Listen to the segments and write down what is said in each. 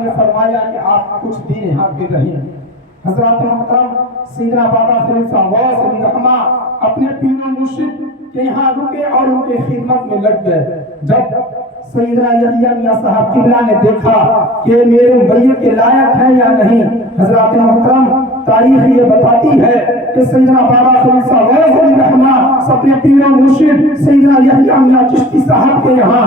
نے فرمایا کہ آپ کچھ دن یہاں پہ رہیں۔ حضرات محترم سیدنا بابا فرید صاحب غوث علی رحمہ اپنے پیر و مرشد کے یہاں رکے اور ان کے خدمت میں لگ گئے۔ جب سیدنا یحییٰ میاں صاحب قبلہ نے دیکھا کہ میرے میت کے لائق ہے یا نہیں، حضرات محترم تاریخ یہ بتاتی ہے کہ سیدنا بابا فرید صاحب غوث علی رحمہ اپنے پیر و مرشد سیدنا یحییٰ میاں چشتی صاحب کے یہاں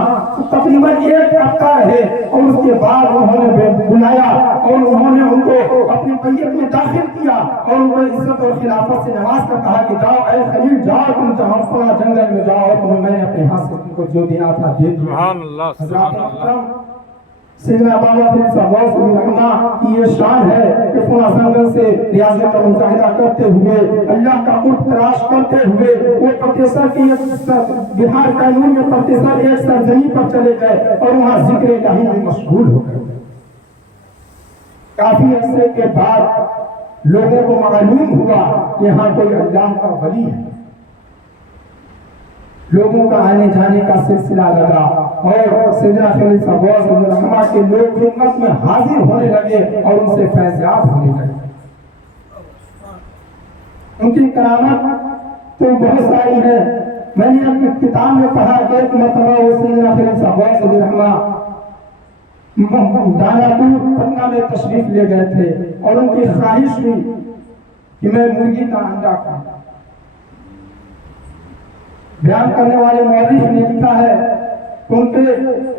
تقریباً 1 ہفتہ رہے، اور اس کے بعد انہوں نے بلایا اور انہوں نے ان کو اپنے میت میں داخل کیا اور ان کو عزت اور خلافت سے نواز کر کہا کہ جاؤ اے خلیل جاؤ، تم جہاں فلاں جنگل میں جاؤ، اور میں نے اپنے ہاتھ سے تم کو جو دینا تھا دے دیا۔ سبحان اللہ سبحان اللہ۔ سیدنا بابا فرید صاحب غوث علی رحمہ کی یہ شان ہے کہ فلاں جنگل سے ریاضت اور مجاہدہ کرتے ہوئے، اللہ کا قرب تلاش کرتے ہوئے وہ پرتیسر کی بہار قانون میں پرتیسر ایک سرزمین پر چلے گئے اور وہاں ذکر الہی میں مشغول ہو گئے۔ کافی عرصے کے بعد لوگوں کو معلوم ہوا کہ یہاں کوئی اللہ کا ولی ہے۔ لوگوں کا آنے جانے کا سلسلہ لگا اور سیدنا فرید صاحب غوث علی رحمہ کے لوگ خدمت میں حاضر ہونے لگے اور ان سے فیضیاب ہونے لگے۔ ان کی کرامت تو بہت ساری ہے۔ میں نے اپنی کتاب میں پڑھا کہ ایک مرتبہ وہ سیدنا فرید صاحب غوث علی رحمہ داناپور پٹنہ میں تشریف لے گئے تھے اور ان کی خواہش ہوئی کہ میں مرغی کا انڈا کھاؤں۔ بیان کرنے والے مورخ نے لکھا ہے کہ ان کے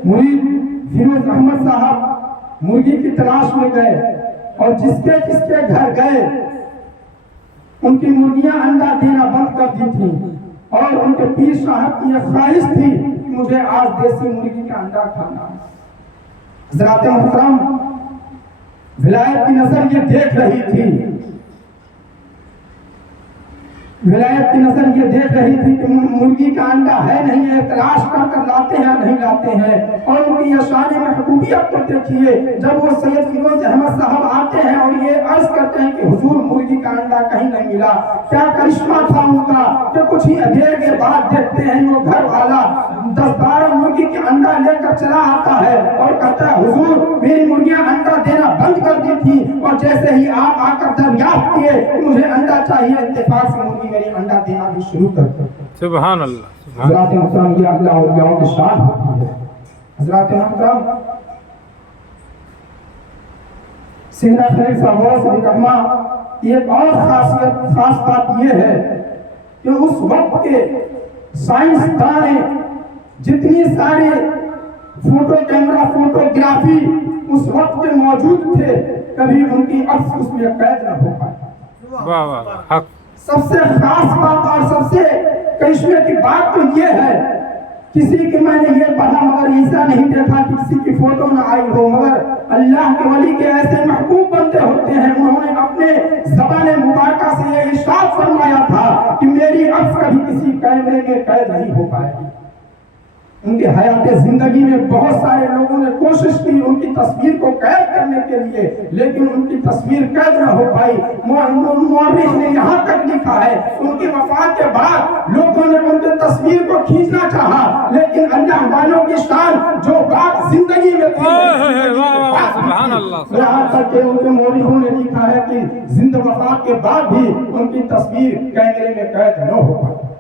مرید فیروز احمد صاحب مرغی کی تلاش میں گئے اور جس کے گھر گئے ان کی مرغیاں انڈا دینا بند کر دی تھی، اور ان کے پیر صاحب کی یہ خواہش تھی کہ مجھے آج دیسی مرغی کا انڈا کھانا ہے۔ حضرات محترم ولایت کی نظر یہ دیکھ رہی تھی، ولایت کی نظر یہ دیکھ رہی تھی کہ مرغی کا انڈا ہے نہیں ہے، تلاش کر کر لاتے ہیں نہیں لاتے ہیں۔ اور ان کی یہ شان محبوبیت کو دیکھیے، جب وہ سید فیروز احمد صاحب آتے ہیں اور یہ عرض کرتے ہیں کہ حضور مرغی کا انڈا کہیں نہیں ملا، کیا کرشمہ تھا ان کا کہ کچھ ہی دیر کے بعد دیکھتے ہیں وہ گھر والا 10-12 مرغی کے انڈا لے کر چلا آتا ہے اور کہتا ہے حضور میری مرغیاں انڈا دینا بند کر دی تھی، اور جیسے ہی آپ آ کر دریافت کیے کہ مجھے انڈا چاہیے، اتفاق سے مرغی میری انڈا دینا بھی شروع کر دیا۔ سبحان اللہ۔ حضرات محترم یہ اللہ اولیاءوں کی شان ہوتی ہے۔ حضرات محترم سیدنا فرید صاحب غوث علی رحمہ کی ایک اور خاص بات یہ ہے کہ اس وقت کے سائنسدان جتنی سارے فوٹو کیمرہ فوٹوگرافی اس وقت کے موجود تھے، کبھی ان کی عکس اس میں قید نہ ہو پائے۔ واہ واہ حق۔ سب سے خاص بات اور سب سے کرشمے کی بات تو یہ ہے، کسی کی میں نے یہ پڑھا مگر ایسا نہیں دیکھا کہ کسی کی فوٹو نہ آئی ہو، مگر اللہ کے ولی کے ایسے محبوب بندے ہوتے ہیں، انہوں نے اپنے زبان مبارکہ سے یہ ارشاد فرمایا تھا کہ میری عکس کبھی کسی کیمرے میں قید نہیں ہو پائے گی۔ ان کی حیات زندگی میں بہت سارے لوگوں نے کوشش کی ان کی تصویر کو قید کرنے کے لیے، لیکن ان کی تصویر قید نہ ہو پائی۔ مورخ نے یہاں تک لکھا ہے ان کی وفات کے بعد لوگوں نے ان کی تصویر کو کھینچنا چاہا، لیکن اللہ والوں کی شان جو بات زندگی میں تھی، سبحان اللہ۔ یہاں تک کہ ان کے مورخوں نے لکھا ہے کہ زندہ وفات کے بعد بھی ان کی تصویر کیمرے میں قید نہ ہو پائی۔